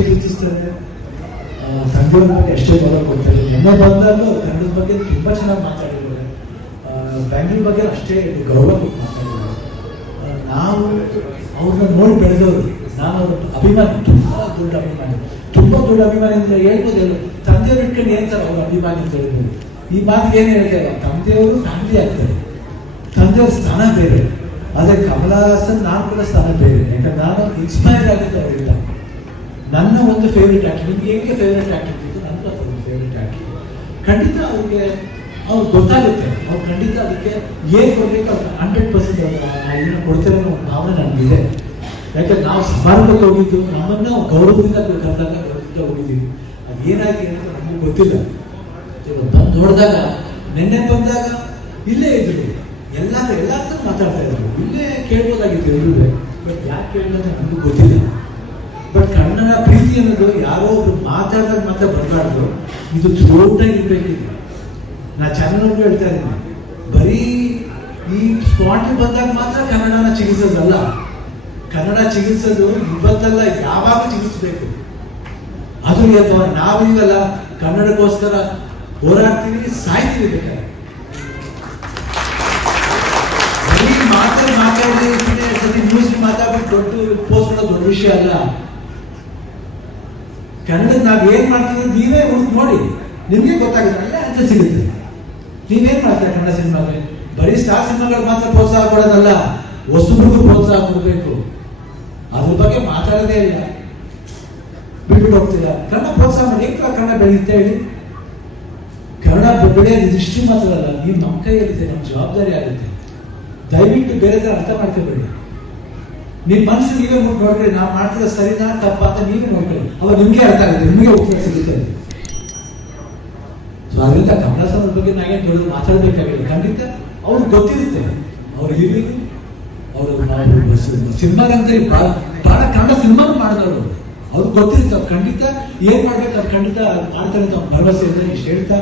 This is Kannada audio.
ಪ್ರೀತಿಸ್ತಾರೆ ಆ, ತಂದೆಯವ್ರ ಬಗ್ಗೆ ಅಷ್ಟೇ ಗೌರವ ಕೊಡ್ತಾರೆ ನಿನ್ನೆ ಬಂದಾಗಲೂ ಕನ್ನಡದ ಬಗ್ಗೆ ತುಂಬ ಚೆನ್ನಾಗಿ ಮಾತಾಡಿದ್ದಾರೆ. ಬ್ಯಾಂಗ್ಳೂರ್ ಬಗ್ಗೆ ಅಷ್ಟೇ ಗೌರವ ಕೊಟ್ಟು ಮಾತಾಡಿದ್ದಾರೆ. ನಾವು ಅವ್ರನ್ನ ನೋಡಿ ಬೆಳೆದವರು ನಾನು ಅವ್ರ ಅಭಿಮಾನಿ ತುಂಬಾ ದೊಡ್ಡ ಅಭಿಮಾನಿ. ತುಂಬ ದೊಡ್ಡ ಅಭಿಮಾನಿ ಅಂದ್ರೆ ಹೇಳ್ಬೋದು ತಂದೆಯವ್ರು ಇಟ್ಕೊಂಡು ಹೇಳ್ತಾರೆ ಅವ್ರ ಅಭಿಮಾನಿ ಅಂತ ಹೇಳ್ಬೋದು ಈ ಮಾತಿಗೆ ಏನು ಹೇಳ್ತಾರೆ ತಂದೆಯವರು ಫ್ಯಾಮಿಲಿ ಆಗ್ತಾರೆ. ತಂದೆಯವ್ರ ಸ್ಥಾನ ಬೇರೆ. ಅದೇ ಕಮಲಾಸನ್ ನಾನು ಕೂಡ ಸ್ಥಾನ ಬೇರೆ. ಯಾಕಂದ್ರೆ ನಾನು ಇನ್ಸ್ಪೈರ್ ಆಗಿದ್ದು ಅವರಿಂದ ನನ್ನ ಒಂದು ಫೇವ್ರೆಟ್ ಆಕ್ಟರ್ ನಿಮ್ಗೆ ಹೇಗೆ ಫೇವ್ರೆಟ್ ಆಕ್ಟರ್ ಇತ್ತು ನನ್ನ ಒಂದು ಫೇವ್ರೆಟ್ ಖಂಡಿತ ಅವ್ರಿಗೆ ಅವ್ರು ಗೊತ್ತಾಗುತ್ತೆ. ಅವ್ರು ಖಂಡಿತ ಅದಕ್ಕೆ ಏನು ಕೊಡ್ಬೇಕು ಅವ್ರು ಹಂಡ್ರೆಡ್ ಪರ್ಸೆಂಟ್ ಏನೋ ಕೊಡ್ತಾರೆ ಅನ್ನೋ ಭಾವನೆ ನನಗಿದೆ ಯಾಕಂದ್ರೆ ನಾವು ಸಮಾರಂಭಕ್ಕೆ ಹೋಗಿದ್ದು, ನಮ್ಮನ್ನ ಗೌರವದಿಂದ ಕರೆದಾಗ ಗೌರವದಿಂದ ಹೋಗಿದ್ದೀವಿ. ಅದು ಏನಾಗಿ ಅಂತ ನಮಗೆ ಗೊತ್ತಿಲ್ಲ. ಬಂದು ನೋಡಿದಾಗ, ನಿನ್ನೆ ಬಂದಾಗ ಇಲ್ಲೇ ಇದ್ರು ಎಲ್ಲರೂ ಎಲ್ಲಾದ್ರೂ ಮಾತಾಡ್ತಾ ಇದ್ರು. ಇಲ್ಲೇ ಕೇಳ್ಬೋದಾಗಿತ್ತು ಎಲ್ಲರೂ ಬಟ್ ಯಾಕೆ ಕೇಳಿದ್ರೆ ನಮಗೂ ಗೊತ್ತಿಲ್ಲ. ಬಟ್ ಪ್ರೀತಿ ಅನ್ನೋದು ಯಾರೋ ಒಬ್ರು ಮಾತಾಡಿದಾಗ ಮಾತ್ರ ಬರಬಾರ್ದು. ಇದು ಇರ್ಬೇಕಿದೆ ನಾ ಚಾನಲ್ಗೂ ಹೇಳ್ತಾ ಇದ್ದೀನಿ. ಬರೀ ಈ ಸ್ಪಾಟ್ ಬಂದಾಗ ಮಾತ್ರ ಕನ್ನಡನ ಚಿಗಿಸೋದಲ್ಲ ಕನ್ನಡ ಚಿಗಿಸೋದು ಇವತ್ತಲ್ಲ ಯಾವಾಗ ಚಿಗಿಸ್ಬೇಕು ಅದು ಅಥವಾ ನಾವೀಗಲ್ಲ, ಕನ್ನಡಕ್ಕೋಸ್ಕರ ಹೋರಾಡ್ತೀವಿ, ಸಾಯ್ತೀವಿ ಬೇಕಾದ್ರೆ. ಮಾತಾಡಿ ಮಾತಾಡಿ ನ್ಯೂಸ್ ಮಾತಾಡ್ಬಿಟ್ಟು ದೊಡ್ಡ ಪೋಸ್ಟ್ ಮಾಡೋದು ದೊಡ್ಡ ವಿಷಯ ಅಲ್ಲ. ಕನ್ನಡ ನಾವು ಏನ್ ಮಾಡ್ತೀವಿ, ನೀವೇ ಹುಡುಕ್ ನೋಡಿ. ನಿಮಗೆ ಗೊತ್ತಾಗುತ್ತೆ, ಅಲ್ಲೇ ಅಂತ ಸಿಗುತ್ತೆ. ನೀವೇನ್ ಮಾಡ್ತೀರಾ ಕನ್ನಡ ಸಿನಿಮಾಗೆ? ಬರೀ ಸ್ಟಾರ್ ಸಿನಿಮಾಗಳು ಮಾತ್ರ ಪ್ರೋತ್ಸಾಹ ಕೊಡೋದಲ್ಲ, ಹೊಸಬ್ರಿಗೂ ಪ್ರೋತ್ಸಾಹ ಕೊಡಬೇಕು. ಅದ್ರ ಬಗ್ಗೆ ಮಾತಾಡೋದೇ ಇಲ್ಲ. ಬಿಟ್ಟು ಹೋಗ್ತೀರಾ? ಕನ್ನಡ ಪ್ರೋತ್ಸಾಹ ಮಾಡಿ ಏಕ ಕನ್ನಡ ಬೆಳೀತಾ ಹೇಳಿ? ಕನ್ನಡ ಬೆಳೆಯೋದು ದೃಷ್ಟಿ ಮಾತ್ರ ಅಲ್ಲ ನೀವು ನಮ್ಮ ಕೈಯಲ್ಲಿದೆ ನಮ್ಮ ಜವಾಬ್ದಾರಿ ಆಗುತ್ತೆ. ದಯವಿಟ್ಟು ಬೇರೆ ಥರ ಅರ್ಥ ಮಾಡ್ಕೋಬೇಡಿ. ನಿಮ್ಮ ಮನಸ್ಸು ನೀವೇ ಮುಟ್ಟು ನೋಡ್ರಿ ನಾವು ಮಾಡ್ತಿರೋ ಸರಿನಾ ತಪ್ಪ ಅಂತ ನೀವೇ ನೋಡ್ಕೊಳ್ಳಿ. ನಿಮ್ಗೆ ಅರ್ಥ ಆಗುತ್ತೆ, ನಿಮಗೆ ಉತ್ತರ ಸಿಗುತ್ತೆ. ಸೊ ಅದರಿಂದ ಕಮಲ ಸರ್ ಬಗ್ಗೆ ನಾಗೇ ದೊಡ್ಡ ಮಾತಾಡಬೇಕಾಗಿಲ್ಲ. ಖಂಡಿತ ಅವ್ರಿಗೆ ಗೊತ್ತಿರುತ್ತೆ. ಅವ್ರು ಇಲ್ಲಿ ಅವರು ಸಿನಿಮಾದಂತೆ ಬಹಳ ಕನ್ನಡ ಸಿನಿಮಾ ಮಾಡಿದವರು. ಅವ್ರಿಗೆ ಗೊತ್ತಿರುತ್ತೆ, ಅವ್ರು ಖಂಡಿತ ಏನ್ ಮಾಡ್ಬೇಕು, ಅವ್ರು ಖಂಡಿತ ಮಾಡ್ತಾರೆ ಅಂತ ಭರವಸೆ ಇಷ್ಟು ಹೇಳ್ತಾ